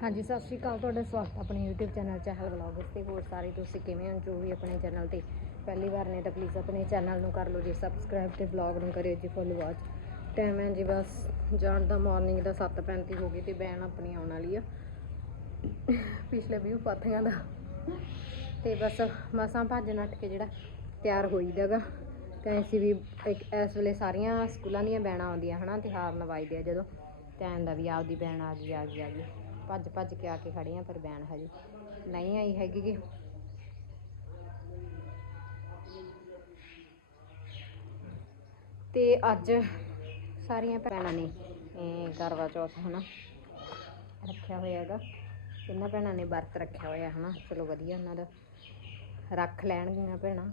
ਹਾਂਜੀ, ਸਤਿ ਸ਼੍ਰੀ ਅਕਾਲ, ਤੁਹਾਡਾ ਸਵਾਗਤ ਆਪਣੇ YouTube ਚੈਨਲ ਚਹਿਲ ਵਲੌਗਸ ਤੇ। ਹੋਰ ਸਾਰੇ ਤੁਸੀਂ ਕਿਵੇਂ ਹੋ? ਜੋ ਵੀ ਆਪਣੇ ਚੈਨਲ ਤੇ ਪਹਿਲੀ ਵਾਰ ਨੇ ਤਾਂ ਪਲੀਜ਼ ਆਪਣੇ ਚੈਨਲ ਨੂੰ ਕਰ ਲਓ ਜੀ ਸਬਸਕ੍ਰਾਈਬ ਤੇ ਵਲੌਗ ਨੂੰ ਕਰਿਓ ਜੀ ਫੁੱਲ ਵਾਚ ਟਾਈਮ ਹੈ ਜੀ ਬਸ, ਜਾਣ ਦਾ ਮਾਰਨਿੰਗ ਦਾ 7:35 ਹੋ ਗਈ ਤੇ ਬੈਨ ਆਪਣੀ ਆਉਣ ਵਾਲੀ ਆ। ਪਿਛਲੇ ਵੀਊ ਪਾਥੀਆਂ ਦਾ। ਤੇ ਬਸ ਮਸਾਂ ਭੱਜ ਨੱਠ ਕੇ ਜਿਹੜਾ ਤਿਆਰ ਹੋਈਦਾਗਾ ਤੇ ਅਸੀਂ ਵੀ ਇੱਕ ਇਸ ਵੇਲੇ ਸਾਰੀਆਂ ਸਕੂਲਾਂ ਦੀਆਂ ਬੈਣਾਂ ਆਉਂਦੀਆਂ ਹਨਾ, ਤਿਉਹਾਰ ਨਵਾਈਦੇ ਆ ਜਦੋਂ। ਤੇ ਐਂ ਦਾ ਵੀ ਆਪਦੀ ਬੈਣ ਆ ਗਈ ਆ ਗਈ ਆ ਗਈ। ਭੱਜ ਭੱਜ ਕੇ ਆ ਕੇ ਖੜੇ ਆ, ਪਰ ਬੈਣ ਹਜੇ ਨਹੀਂ ਆਈ ਹੈਗੀ ਗੀ। ਤੇ ਅੱਜ ਸਾਰੀਆਂ ਭੈਣਾਂ ਨੇ ਕਰਵਾ ਚੌਥ ਹਨਾ, ਰੱਖਿਆ ਹੋਇਆ ਹੈਗਾ। ਇਹਨਾਂ ਭੈਣਾਂ ਨੇ ਵਰਤ ਰੱਖਿਆ ਹੋਇਆ ਹਨਾ, ਚਲੋ ਵਧੀਆ ਉਹਨਾਂ ਦਾ, ਰੱਖ ਲੈਣਗੀਆਂ ਭੈਣਾਂ।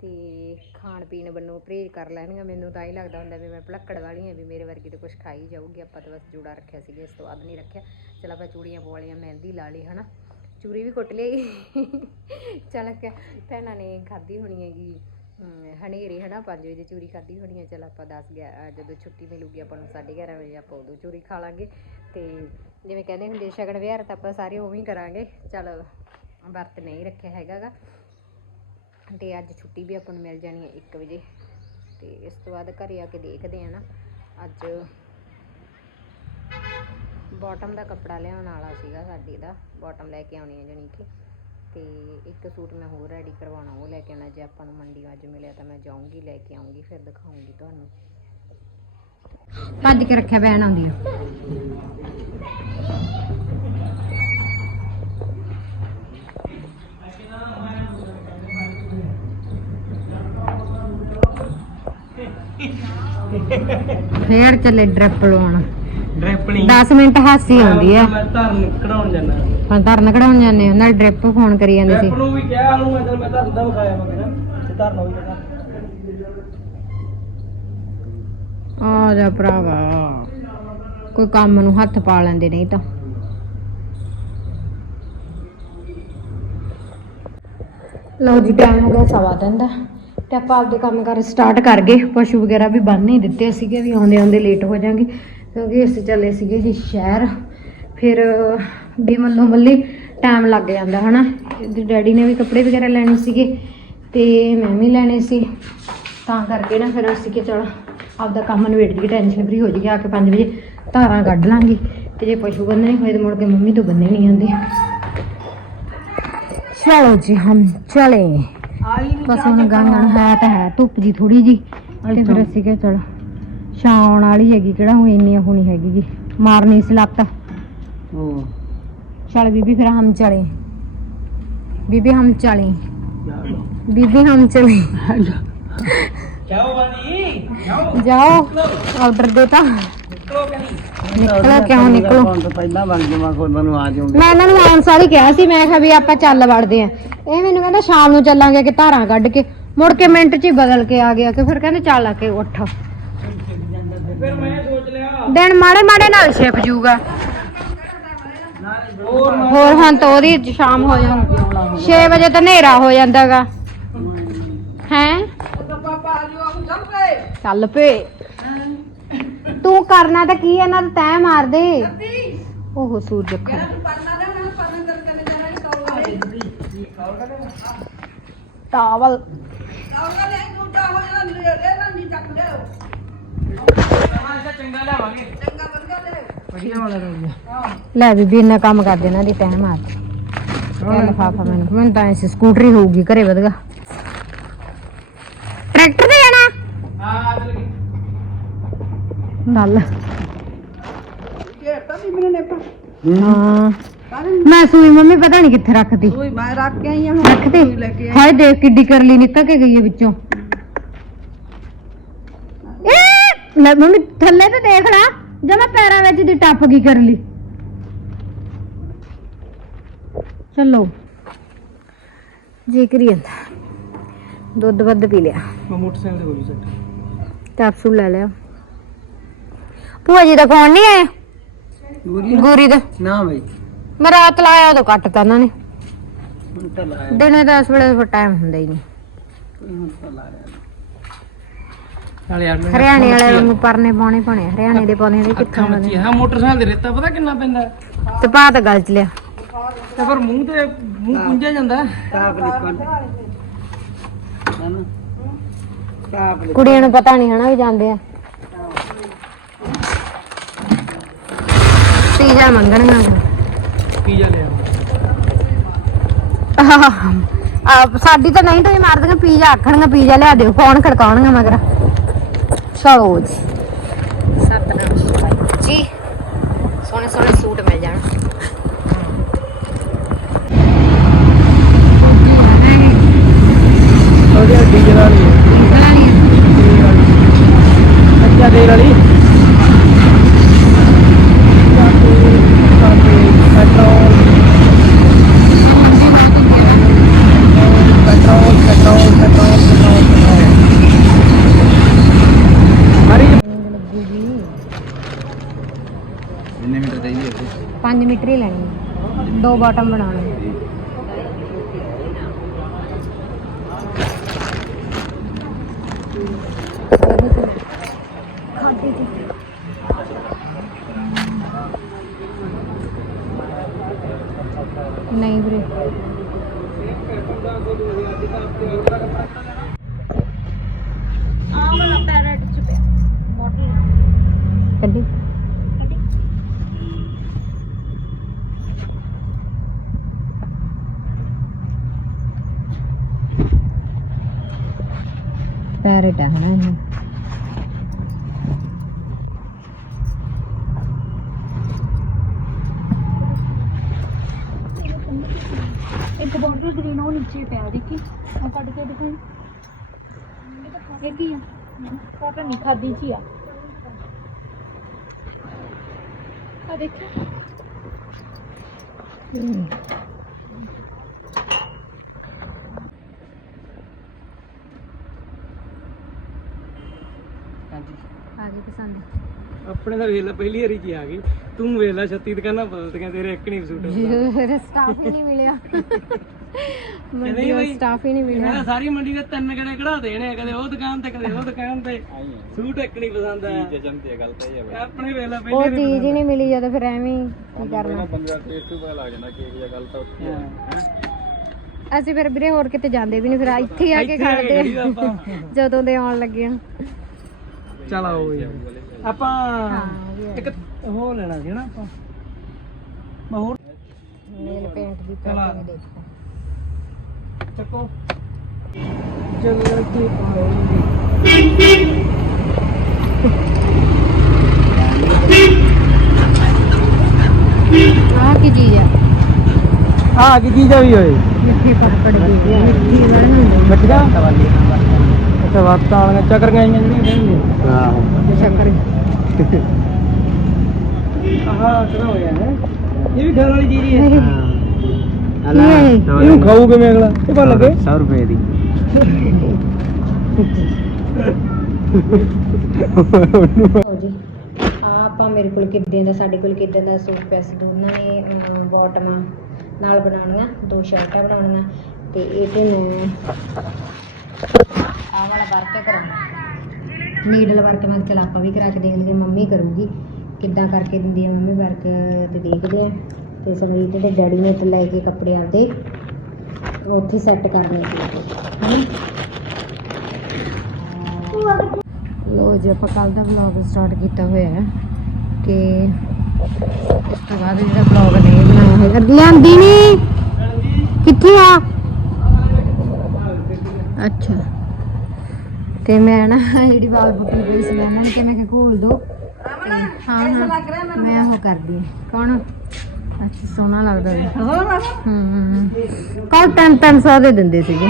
ਤੇ ਖਾਣ ਪੀਣ ਵੱਲੋਂ ਪਰਹੇਜ਼ ਕਰ ਲੈਣਗੀਆਂ ਮੈਨੂੰ ਤਾਂ ਹੀ ਲੱਗਦਾ ਹੁੰਦਾ ਵੀ ਮੈਂ ਭਲੱਕੜ ਵਾਲੀ ਹਾਂ ਵੀ ਮੇਰੇ ਵਰਗੀ ਤਾਂ ਕੁਝ ਖਾਈ ਜਾਊਗੀ। ਆਪਾਂ ਤਾਂ ਬਸ ਜੂੜਾ ਰੱਖਿਆ ਸੀਗਾ ਇਸ ਤੋਂ ਵੱਧ ਨਹੀਂ ਰੱਖਿਆ। ਚਲ ਆਪਾਂ ਚੂੜੀਆਂ ਪਵਾ ਲਈਆਂ ਮਹਿੰਦੀ ਲਾ ਲਈ ਹਨਾ। ਚੂਰੀ ਵੀ ਕੁੱਟ ਲਈ। ਚੱਲ ਕੇ ਭੈਣਾਂ ਨੇ ਖਾਧੀ ਹੋਣੀ ਹੈਗੀ ਅਮ, ਹਨੇਰੇ ਹਨਾ। 5 ਵਜੇ ਚੂਰੀ ਖਾਧੀ ਹੋਣੀ ਹੈ। ਚਲ ਆਪਾਂ 10 ਗਿਆ ਜਦੋਂ ਛੁੱਟੀ ਮਿਲੂਗੀ ਆਪਾਂ ਨੂੰ 11:30 ਵਜੇ ਆਪਾਂ ਉਦੋਂ ਚੂਰੀ ਖਾ ਲਾਂਗੇ। ਤੇ ਜਿਵੇਂ ਕਹਿੰਦੇ ਹੁੰਦੇ ਸ਼ਗਨ ਵਿਹਾਰ ਤਾਂ ਆਪਾਂ ਸਾਰੇ ਉਵੇਂ ਹੀ ਕਰਾਂਗੇ। ਚਲ ਵਰਤ ਨਹੀਂ ਰੱਖਿਆ ਹੈਗਾਗਾ। ਤੇ ਅੱਜ ਛੁੱਟੀ ਵੀ ਆਪਾਂ ਨੂੰ ਮਿਲ ਜਾਣੀ ਹੈ 1 ਵਜੇ। ਤੇ ਇਸ ਤੋਂ ਬਾਅਦ ਘਰੇ ਆ ਕੇ ਦੇਖਦੇ ਆ ਨਾ, ਅੱਜ ਬਾਟਮ ਦਾ ਕੱਪੜਾ ਲਿਆਉਣ ਵਾਲਾ ਸੀਗਾ ਸਾਡੀ ਦਾ ਬਾਟਮ ਲੈ ਕੇ ਆਉਣੀ ਹੈ ਜਾਣੀ ਕਿ ਤੇ ਇੱਕ ਸੂਟ ਮੈਂ ਹੋਰ ਰੈਡੀ ਕਰਵਾਉਣਾ, ਉਹ ਲੈ ਕੇ ਆਉਣਾ, ਜੇ ਆਪਾਂ ਨੂੰ ਮੰਡੀ ਅੱਜ ਮਿਲਿਆ ਤਾਂ ਮੈਂ ਜਾਊਂਗੀ, ਲੈ ਕੇ ਆਉਂਗੀ ਫਿਰ ਦਿਖਾਉਂਗੀ ਤੁਹਾਨੂੰ। ਭੱਜ ਕੇ ਰੱਖਿਆ ਬੈਣ ਆਉਂਦੀ ਆ ਫੇਰ ਚੱਲੇ ਡ੍ਰਿਪ ਲਵਾਉਣ। ਡ੍ਰਿਪਲਿੰਗ। 10 ਮਿੰਟ ਹਾਸੀ ਆਉਂਦੀ ਆ। ਮੈਂ ਧਰਨ ਕਢਾਉਣ ਜਾਣਾ ਧਰਨ ਕਢਾਉਣ ਜਾਂਦੇ ਉਹਨਾਂ ਡ੍ਰਿਪ ਫੋਨ ਕਰੀ ਜਾਂਦੇ ਸੀ। ਡ੍ਰਿਪ ਨੂੰ ਵੀ ਕਿਹਾ ਉਹਨੂੰ ਮੈਂ ਤਾਂ ਮੈਂ ਧਰਨ ਦਾ ਵਿਖਾਇਆ ਮੈਂ ਕਿਹਾ ਤੇ ਧਰਨ ਹੋਈ ਜਗਾ ਆ ਜਾ ਭਰਾਵਾ। ਕੋਈ ਕੰਮ ਨੂੰ ਹੱਥ ਪਾ ਲੈਂਦੇ ਨਹੀਂ ਤਾਂ। ਲਓ ਜੀ ਟਾਈਮ ਹੋ ਗਿਆ ਸਵਾ ਦਿਨ ਦਾ। ਤੇ ਆਪਾਂ ਆਪਦੇ ਕੰਮ ਕਰ ਸਟਾਰਟ ਕਰ ਗਏ। ਪਸ਼ੂ ਵਗੈਰਾ ਵੀ ਬੰਨ ਨਹੀਂ ਦਿੱਤੇ ਸੀਗੇ ਵੀ ਆਉਂਦੇ ਆਉਂਦੇ ਲੇਟ ਹੋ ਜਾਾਂਗੇ ਕਿਉਂਕਿ ਅਸੀਂ ਚੱਲੇ ਸੀਗੇ ਜੀ ਸ਼ਹਿਰ। ਫਿਰ ਵੀ ਮੱਲੋਂ ਮੱਲੀ ਟਾਈਮ ਲੱਗ ਜਾਂਦਾ, ਹਨਾ? ਇਹਦੇ ਡੈਡੀ ਨੇ ਵੀ ਕੱਪੜੇ ਵਗੈਰਾ ਲੈਣੇ ਸੀਗੇ ਤੇ ਮੈਂ ਵੀ ਲੈਣੇ ਸੀ। ਤਾਂ ਕਰਕੇ ਨਾ ਫਿਰ ਅਸੀਂ ਕਿ ਚਲ ਆਪਦਾ ਕੰਮ ਨਿਬੇੜ ਦੀ ਟੈਨਸ਼ਨ ਫਰੀ ਹੋ ਜਾਈਏ, ਆ ਕੇ 5 ਵਜੇ ਧਾਰਾਂ ਕੱਢ ਲਾਂਗੇ। ਤੇ ਜੇ ਪਸ਼ੂ ਬੰਨਣੇ ਹੋਏ ਤਾਂ ਮੁੜ ਕੇ ਮੰਮੀ ਤੋਂ ਬੰਨੇ ਨਹੀਂ ਆਉਂਦੇ। ਚਲੋ ਜੀ, ਹਮ ਚਲੇ। ਬਸ ਹੁਣ ਗਾਂਗਣ ਹੈ ਤਾਂ ਹੈ ਧੁੱਪ ਜੀ ਥੋੜੀ ਜੀ ਤੇ ਫਿਰ ਅਸੀਂ ਕਿਹਾ ਚਲ ਛਾਉਣ ਵਾਲੀ ਹੈਗੀ ਕਿਹੜਾ ਹੁਣ ਇੰਨੀ ਹੋਣੀ ਹੈਗੀ ਜੀ ਮਾਰਨੀ ਸੀ ਲੱਤ। ਉਹ ਚਲ ਬੀਬੀ ਫਿਰ ਹਮ ਚਲੇ। ਬੀਬੀ ਹਮ ਚਲੇ। ਬੀਬੀ ਹਮ ਚਲੇ। ਜਾਓ। ਬਾਨੀ ਜਾਓ। ਆਰਡਰ ਦੇਤਾ ਨਿਕਲੋ ਕਿਉਂ ਨਿਕਲੋ ਤੋਂ ਪਹਿਲਾਂ ਬਣ ਜਾਵਾਂ ਖੋਲਣ ਨੂੰ ਆ ਜਾਊਂਗੀ ਮੈਂ ਇਹਨਾਂ ਨੂੰ ਆਉਣ ਸਾਰੀ ਕਿਹਾ ਸੀ ਮੈਂ ਕਿਹਾ ਵੀ ਆਪਾਂ ਚੱਲ ਵੜਦੇ ਆ ਇਹ ਮੈਨੂੰ ਕਹਿੰਦਾ ਸ਼ਾਮ ਨੂੰ ਚੱਲਾਂਗੇ ਕਿ ਧਾਰਾਂ ਕੱਢ ਕੇ। ਮੁੜ ਕੇ ਮਿੰਟ 'ਚ ਹੀ ਬਦਲ ਕੇ ਆ ਗਿਆ ਕਿ ਫਿਰ ਕਹਿੰਦੇ ਚੱਲ ਆ ਕੇ ਉੱਠ। ਫਿਰ ਮੈਂ ਸੋਚ ਲਿਆ ਦਿਨ ਮਾੜੇ ਮਾੜੇ ਨਾਲ ਛਿਪ ਜੂਗਾ। ਹੋਰ ਹੋਰ ਹੁਣ ਤਾਂ ਉਹਦੀ ਸ਼ਾਮ ਹੋ ਜਾਂਦੀ 6 ਵਜੇ ਤਾਂ ਹਨੇਰਾ ਹੋ ਜਾਂਦਾਗਾ। ਹੈ? ਚੱਲ ਪਏ। ਤੂੰ ਕਰਨਾ ਤਾਂ ਕੀ ਇਹਨਾਂ ਦਾ ਤੈਅ ਮਾਰ ਦੇ। ਉਹ ਸੂਰਜ ਅੱਖਾਂ। ਟਾਵਲ। ਚੰਗਾ ਲਿਆਵਾਂਗੇ। ਵਧੀਆ ਵਾਲਾ ਰਹੂਗਾ ਲੈ ਬੀਬੀ ਇੰਨਾ ਕੰਮ ਕਰ ਦੇਣਾ ਦੀ ਦੇ ਇਹ ਲਫਾਫਾ ਮੈਨੂੰ। ਮੈਨੂੰ ਤਾਂ ਐਸੀ ਸਕੂਟਰੀ ਹੋਊਗੀ ਘਰੇ ਵਧਗਾ। ਟਰੈਕਟਰ ਤੇ ਜਾਣਾ ਹਾਂ ਆ ਚਲ ਗਈ ਹਾਂ। ਮੈਂ ਸੂਈ ਮੰਮੀ ਪਤਾ ਨਹੀਂ ਕਿੱਥੇ ਰੱਖਤੀ ਓਏ ਮੈਂ ਰੱਖ ਕੇ ਆਈ ਹਾਂ ਲੈ ਕੇ ਹਾਏ ਦੇਖ ਕਿੱਡੀ ਕਰਲੀ ਨਿਕਲ ਕੇ ਗਈ ਹੈ ਵਿੱਚੋਂ। ਏ! ਲੈ ਮੰਮੀ ਥੱਲੇ ਤੇ ਦੇਖ ਲੈ। ਜਮਾ ਪੈਰਾਂ ਵਿੱਚ ਦੀ ਟੱਪ ਗਈ ਕਰਲੀ। ਚਲੋ। ਜੀ ਕਰੀ ਜਾਂਦਾ ਦੁੱਧ ਵੱਧ ਪੀ ਲਿਆ। ਮੈਂ ਮੋਟਰਸਾਈਕਲ ਤੇ ਹੋ ਸੈੱਟ ਕੈਪਸੂਲ ਲੈ ਲਿਆ। ਭੂਆ ਜੀ ਦਾ ਫੋਨ ਨਹੀਂ ਆਇਆ? ਗੂਰੀ ਗੋਰੀ ਦਾ ਨਾ ਬਈ। ਮੈਂ ਰਾਤ ਲਾਇਆ ਉਦੋਂ ਕੱਟਤਾ ਉਹਨਾਂ ਨੇ। ਹੁਣ ਤਾਂ ਲਾਇਆ ਦਿਨੇ ਤਾਂ ਇਸ ਵੇਲੇ ਫਿਰ ਟਾਈਮ ਹੁੰਦਾ ਹੀ ਨਹੀਂ। ਕੋਈ ਹੁਣ ਤਾਂ ਲਾਇਆ ਚੱਲ ਯਾਰ ਮੈਂ ਹਰਿਆਣੇ ਵਾਲੇ ਨੂੰ ਪਰਨੇ ਪਾਉਣੇ ਪਣੇ ਹਰਿਆਣੇ ਦੇ ਪਾਉਣੇ ਦੇ ਅੱਖਾਂ ਕਿੱਥੋਂ ਮੱਚੀ ਹਾਂ ਮੋਟਰਸਾਈਕਲ ਦੇ ਰੇਤਾ ਪਤਾ ਕਿੰਨਾ ਪੈਂਦਾ? ਤੇ ਪਾ ਤਾਂ ਗਲ ਚ ਲਿਆ। ਤੇ ਪਰ ਮੂੰਹ ਤੇ ਮੂੰਹ ਪੁੰਝਿਆ ਜਾਂਦਾ? ਕੁੜੀਆਂ ਨੂੰ ਪਤਾ ਨਹੀਂ ਹਨਾ ਵੀ ਜਾਂਦੇ ਆ। ਪੀਜ਼ਾ ਮੰਗਣਗਾ ਪੀਜ਼ਾ ਲਿਆ ਆ ਸਾਡੀ ਤਾਂ ਨਹੀਂ ਟੋਈ ਮਾਰਦੀਆਂ ਪੀਜ਼ਾ ਆਖਣਗਾ ਪੀਜ਼ਾ ਲਿਆ ਦਿਓ ਫੋਨ ਖੜਕਾਉਣਗਾ ਮਗਰ। ਚਲੋ ਜੀ। ਸਤਨਾਮ ਜੀ ਸੋਹਣੇ ਸੋਹਣੇ ਸੂਟ ਮਿਲ ਜਾਣ। ਉਹਦੇ ਡੀਜ਼ਲ ਵਾਲੀ ਹੈ। ਅੱਛਾ ਦੇਰ ਵਾਲੀ petrol petrol petrol petrol petrol ਹਰੀ ਕਿੰਨੇ ਮੀਟਰ ਚਾਹੀਦੀ ਹੈ 5 ਲੈਣੀ ਦੋ ਬਾਟਮ ਬਣਾਉਣੇ ਨਹੀਂ ਵੀਰੇ ਆਹ ਵਾਲਾ ਪੈਰਟ ਚ ਮੋਟਰ ਕੱਢੀ ਪੈਰਟ ਹੈ ਹਨਾ ਇਹ ਇੱਕ ਬਾਰਡਰ ਗ੍ਰੀਨ ਉਹ ਨੀਚੇ ਪਿਆ ਦੇਖੀ? ਆ ਕੱਢ ਕੇ ਦਿਖਾਈ। ਇਹ ਕੀ ਆ? ਪਾਪਾ ਨਹੀਂ ਖਾਦੀ ਜੀ ਆ ਆ ਗਈ ਪਸੰਦ ਆਪਣੇ ਦਾ ਵੇਲਾ ਪਹਿਲੀ ਵਾਰੀ ਕੀ ਆ ਗਈ। ਤੂੰ ਵੇਲਾ 36 ਦੁਕਾਨਾਂ ਬਦਲਦੀਆਂ ਤੇਰੇ ਇੱਕ ਨਹੀਂ ਸੂਟ ਸਟਾਫ ਹੀ ਨਹੀਂ ਮਿਲਿਆ। ਮੰਡੀ ਨਹੀਂ ਦਾ ਬਈ। ਸਟਾਫ ਹੀ ਨਹੀਂ ਮੈਂ ਮਿਲਿਆ। ਤਾਂ ਸਾਰੀ ਮੰਡੀ ਦੇ ਤਿੰਨ ਗੜੇ ਕਢਾ ਦੇਣੇ ਆ ਕਦੇ ਉਹ ਦੁਕਾਨ ਤੇ ਕਦੇ ਉਹ ਦੁਕਾਨ ਤੇ। ਸੂਟ ਇੱਕ ਨਹੀਂ ਪਸੰਦ ਆਇਆ। ਜਜਨ ਤੇ ਗੱਲ ਤਾਂ ਇਹ ਹੈ ਬਈ। ਆਪਣੇ ਵੇਲਾ ਉਹ ਪਹਿਲੀ ਵਾਰੀ ਚੀਜ਼ ਹੀ ਨਹੀਂ ਮਿਲੀ ਜਦੋਂ ਫਿਰ ਐਵੇਂ ਹੀ ਕੀ ਕਰਨਾ। ਬੰਦੇ ਟੇਸਟ ਪਤਾ ਲੱਗ ਜਾਂਦਾ ਕਿ ਇਹ ਗੱਲ ਤਾਂ ਉੱਥੇ ਹੈ ਹੈਂ? ਅਸੀਂ ਫਿਰ ਵੀਰੇ ਹੋਰ ਕਿਤੇ ਜਾਂਦੇ ਵੀ ਨਹੀਂ ਫਿਰ ਇੱਥੇ ਹੀ ਆ ਕੇ ਇੱਥੇ ਆ ਕੇ ਖੜਦੇ ਆ। ਜਦੋਂ ਦੇ ਆਉਣ ਲੱਗੇ ਆ ਚਲ ਆਓ ਆਪਾਂ ਵੀ। ਇੱਕ ਉਹ ਲੈਣਾ ਸੀ ਨਾ ਆਪਾਂ। ਮੈਂ ਹੋਰ ਨੇਲ ਪੇਂਟ ਦੀ ਚਲਾ। ਪੈਕਿੰਗ ਦੇਖੋ। ਚੱਕੋ। ਜਲਦੀ ਆਉਂਗੀ ਆਹ ਕੀ ਚੀਜ਼ ਆ? ਆ ਕੀ ਚੀਜ਼ ਆਈ ਓਏ? ਮਿੱਠੀ ਪਾਪੜ ਦੀ ਮਿੱਠੀ ਬਣ ਹੁੰਦੀ ਮੱਠੀਆਂ ਅੱਛਾ ਵਾਤਾਂ ਵਾਲੀਆਂ ਚੱਕਰੀਆਂ ਆਈਆਂ ਜਿਹੜੀਆਂ ਕਹਿੰਦੇ ਸ਼ੱਕਰ ਆਹ। ਕਿਹੜਾ ਹੋਇਆ ਹੈ। ਇਹ ਵੀ ਖਾਣ ਵਾਲੀ ਚੀਜ਼ ਹੀ ਹੈ। ਇਹ? ਇਹਨੂੰ ਖਾਊ ਕਿਵੇਂ ਅਗਲਾ? ਇਹ ਪਾ ਲੱਗੇ 100 ਰੁਪਏ ਦੀ। ਆਪਾਂ ਮੇਰੇ ਕੋਲ ਕਿੱਦਾਂ ਦਾ ਸਾਡੇ ਕੋਲ ਕਿੱਦਾਂ ਦਾ ਸੂਟ ਪਿਆ ਸੀ। ਦੋਨਾਂ ਨੇ ਬਾਟਮਾਂ ਨਾਲ ਬਣਾਉਣੀਆਂ ਦੋ ਸ਼ਰਟਾਂ ਬਣਾਉਣੀਆਂ। ਤੇ ਇਹ ਤੇ ਮੈਂ ਆਹ ਵਾਲਾ ਵਰਕ ਕਰਾਉਣਾ ਨੀਡਲ ਵਰਕ ਮੈਂ ਕਿਹਾ ਚਲ ਆਪਾਂ ਵੀ ਕਰਾ ਕੇ ਦੇਖ ਲਈਏ, ਮੰਮੀ ਕਰੂਗੀ। ਕਿੱਦਾਂ ਕਰਕੇ ਦਿੰਦੀ ਹੈ ਮੰਮੀ ਵਰਕ ਤੇ ਦੇਖਦੇ ਆ। ਤੇ ਸਮਰੀਤ ਦੇ ਡੈਡੀ ਨੇ ਤੇ ਲੈ ਕੇ ਕੱਪੜੇ ਆਪਦੇ ਉੱਥੇ ਸੈੱਟ ਕਰਨੇ ਸੀ ਹਨਾ? ਲੋ ਜੀ, ਆਪਾਂ ਕੱਲ ਦਾ ਵਲੌਗ ਸਟਾਰਟ ਕੀਤਾ ਹੋਇਆ ਹੈ। ਕਿ ਇਸ ਤੋਂ ਬਾਅਦ ਜਿਹੜਾ ਵਲੌਗ ਨਹੀਂ ਬਣਾਇਆ ਹੈਗਾ ਲਿਆਂਦੀ ਨਹੀਂ ਕਿੱਥੇ ਆ? ਅੱਛਾ। ਤੇ ਮੈਂ ਨਾ ਜਿਹੜੀ ਵਾਲ ਬੁੱਟੀ ਪਈ ਸੀ ਮੈਂ ਉਹਨਾਂ ਨੂੰ ਕਿਹਾ ਮੈਂ ਕਿ ਖੋਲ ਦੋ। ਹਾਂ ਹਾਂ। ਮੈਂ ਉਹ ਕਰਦੀ ਹਾਂ। ਕੌਣ? ਅੱਛਾ ਸੋਹਣਾ ਲੱਗਦਾ ਜੀ। ਹੂੰ ਕੱਲ 3 300 ਦੇ ਦਿੰਦੇ ਸੀਗੇ।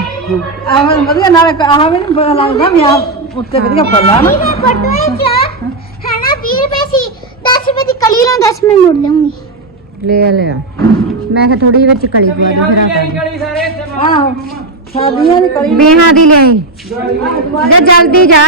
ਆਹ ਵਧੀਆ ਨਾਲ ਆਹ ਵੀ ਨਹੀਂ ਲੱਗਦਾ ਆ ਉੱਤੇ ਵਧੀਆ ਫੁੱਲ ਆ ਨਾ। ਫੋਟੋ ਵਿੱਚ ਹੈ ਨਾ 20 ਰੁਪਏ ਸੀ 10 ਰੁਪਏ ਦੀ ਕਲੀ ਲਾਂ 10 ਮੈਂ ਮੁੜ ਲਵਾਂਗੀ ਲੈ ਲਿਆ ਮੈਂ ਕਿਹਾ ਥੋੜੀ ਵਿੱਚ ਕਲੀ ਪਵਾ ਦੇ ਫਿਰ ਆ ਕਰ ਗਲੀ ਸਾਰੇ ਇੱਥੇ ਆਹੋ। ਸਾਦੀਆਂ ਦੀ ਕਲੀ ਬੇਹਾਂ ਦੀ ਲਿਆਈ। ਜਾ ਜਲਦੀ ਜਾ।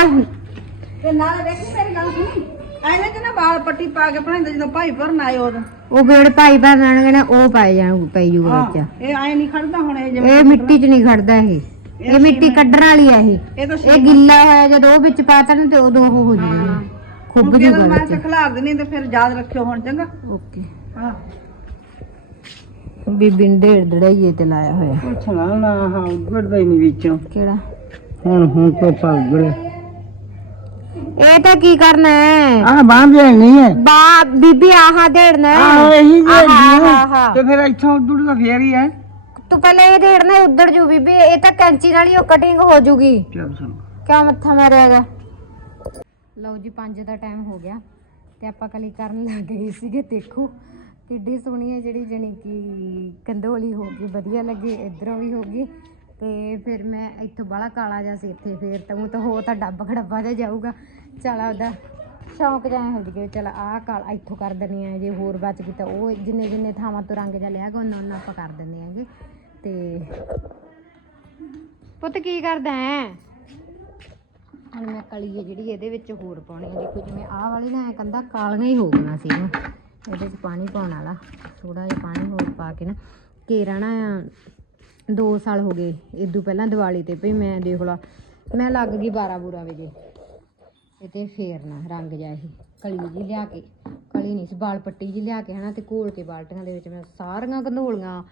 ਤੇ ਨਾਲ ਵੇਖੀ ਮੇਰੀ ਗੱਲ ਸੁਣੀ। ਐਵੇਂ ਤੇ ਨਾ ਵਾਲ ਪੱਟੀ ਪਾ ਕੇ ਬਣਾਉਂਦੇ ਜਦੋਂ ਭਾਈ ਭਰਨ ਆਏ ਉਦੋਂ। ਉਹ ਜਿਹੜੇ ਭਾਈ ਭਰਨਗੇ ਨਾ ਉਹ ਪਾਏ ਜਾਣ ਪਈ ਜੂਗਾ ਵਿੱਚ। ਇਹ ਐ ਨਹੀਂ ਖੜਦਾ ਹੁਣ ਇਹ ਇਹ ਮਿੱਟੀ 'ਚ ਨਹੀਂ ਖੜਦਾ ਇਹ। ਇਹ ਮਿੱਟੀ ਕੱਢਣ ਵਾਲੀ ਆ ਇਹ। ਇਹ ਤਾਂ ਗਿੱਲਾ ਹੋਇਆ ਜਦੋਂ ਉਹ ਵਿੱਚ ਪਾਤਾ ਨਾ ਤੇ ਉਦੋਂ ਉਹ ਹੋ ਜੂਗਾ ਖੁੱਬ ਜੂਗਾ ਮੈਂ ਖਿਲਾਰ ਦੇਣੀ ਤੇ ਫਿਰ ਯਾਦ ਰੱਖਿਓ ਹੁਣ ਚੰਗਾ? ਓਕੇ। ਹਾਂ। ਬੀਬੀ ਨੇ ਢੇੜ ਤੇ ਲਾਇਆ ਹੋਇਆ। ਪੁੱਛਣਾ ਨਾ ਹਾਂ ਉੱਗੜਦਾ ਹੀ ਨਹੀਂ ਵਿੱਚੋਂ। ਕਿਹੜਾ? ਹੁਣ ਹੁਣ ਕੋਪਾ ਉੱਗੜਿਆ ਇਹ ਤਾਂ ਕੀ ਕਰਨਾ ਹੈ? ਆਹ ਬਾਂਧਿਆ ਨਹੀਂ ਹੈ। ਬਾ ਬੀਬੀ ਆਹਾ ਢੇੜਨਾ ਹੈ। ਆਹ ਇਹੀ ਆਹਾ, ਆਹਾ, ਆਹਾ। ਤੇ ਫਿਰ ਇੱਥੋਂ ਉੱਡੂਗਾ ਫੇਰ ਹੀ ਹੈ। ਤੂੰ ਪਹਿਲਾਂ ਇਹ ਢੇੜਨਾ ਉੱਧੜ ਜੂ ਬੀਬੀ। ਇਹ ਤਾਂ ਕੈਂਚੀ ਨਾਲ ਹੀ ਉਹ ਕਟਿੰਗ ਹੋ ਜੂਗੀ। ਚੱਲ ਸੁਣ। ਕਿਆ ਮੱਥਾ ਮਾਰਿਆਗਾ ਲਓ ਜੀ 5 ਦਾ ਟਾਈਮ ਹੋ ਗਿਆ। ਤੇ ਆਪਾਂ ਕਲੀ ਕਰਨ ਲੱਗ ਗਏ ਸੀਗੇ ਦੇਖੋ। ਕਿੱਡੀ ਸੋਹਣੀ ਹੈ ਜਿਹੜੀ, ਜਣੀ ਕਿ ਕੰਦੋਲੀ ਹੋ ਗਈ, ਵਧੀਆ ਲੱਗੀ, ਇਧਰੋਂ ਵੀ ਹੋ ਗਈ। ਤੇ ਫਿਰ ਮੈਂ ਇੱਥੋਂ ਬੜਾ ਕਾਲਾ ਜਿਹਾ ਸੀ ਇੱਥੇ, ਫਿਰ ਤਾਂ ਉਹ ਤਾਂ ਹੋ ਤਾਂ ਡੱਬ ਖੜੱਬਾ ਜਿਹਾ ਜਾਊਗਾ। ਚਲ ਉਹਦਾ ਸ਼ੌਂਕ ਜਿਹਾ ਹੋ ਜਗੇ ਚਲ ਆਹ ਕਾਲਾ ਇੱਥੋਂ ਕਰ ਦਿੰਨੀ ਆ ਜੇ ਹੋਰ ਬਚ ਗਈ ਤਾਂ ਉਹ ਜਿੰਨੇ ਜਿੰਨੇ ਥਾਵਾਂ ਤੋਂ ਰੰਗ ਜਿਹਾ ਲਿਆ ਗਾ ਉਹਨਾਂ ਉਹਨਾਂ ਆਪਾਂ ਕਰ ਦਿੰਦੇ ਆਂਗੇ ਤੇ ਪੁੱਤ ਕੀ ਕਰਦਾ ਹੈ? ਹੁਣ ਮੈਂ ਕਲੀ ਹੈ ਜਿਹੜੀ ਇਹਦੇ ਵਿੱਚ ਹੋਰ ਪਾਉਣੀ ਹੈ, ਦੇਖੋ ਜਿਵੇਂ ਆਹ ਵਾਲੀ ਨਾ ਕੰਧਾ ਕਾਲੀਆਂ ਹੀ ਹੋ ਗਈਆਂ ਸੀ ਉਹਦੇ 'ਚ ਪਾਣੀ ਪਾਉਣ ਵਾਲਾ। ਥੋੜਾ ਜਿਹਾ ਪਾਣੀ ਹੋਰ ਪਾ ਕੇ ਨਾ ਕੇਰਾ ਨਾ 2 ਸਾਲ ਹੋ ਗਏ। ਇਦੋਂ ਪਹਿਲਾਂ ਦੀਵਾਲੀ ਤੇ ਭਈ ਮੈਂ ਦੇਖ ਲਾ, ਮੈਂ ਲੱਗ ਗਈ 12 ਬੂਰਾ ਵਜੇ। ਇਹ ਫੇਰ ਨਾ ਰੰਗ ਜਿਹਾ ਇਹ। ਕਲੀ ਜੀ ਲਿਆ ਕੇ, ਕਲੀ ਨਹੀਂ ਸੀ, ਬਾਲ ਪੱਟੀ ਜੀ ਲਿਆ ਕੇ ਹਨਾ, ਤੇ ਘੋਲ ਕੇ ਬਾਲਟੀਆਂ ਦੇ ਵਿੱਚ ਮੈਂ ਸਾਰੀਆਂ ਗੰਧੋਲੀਆਂ,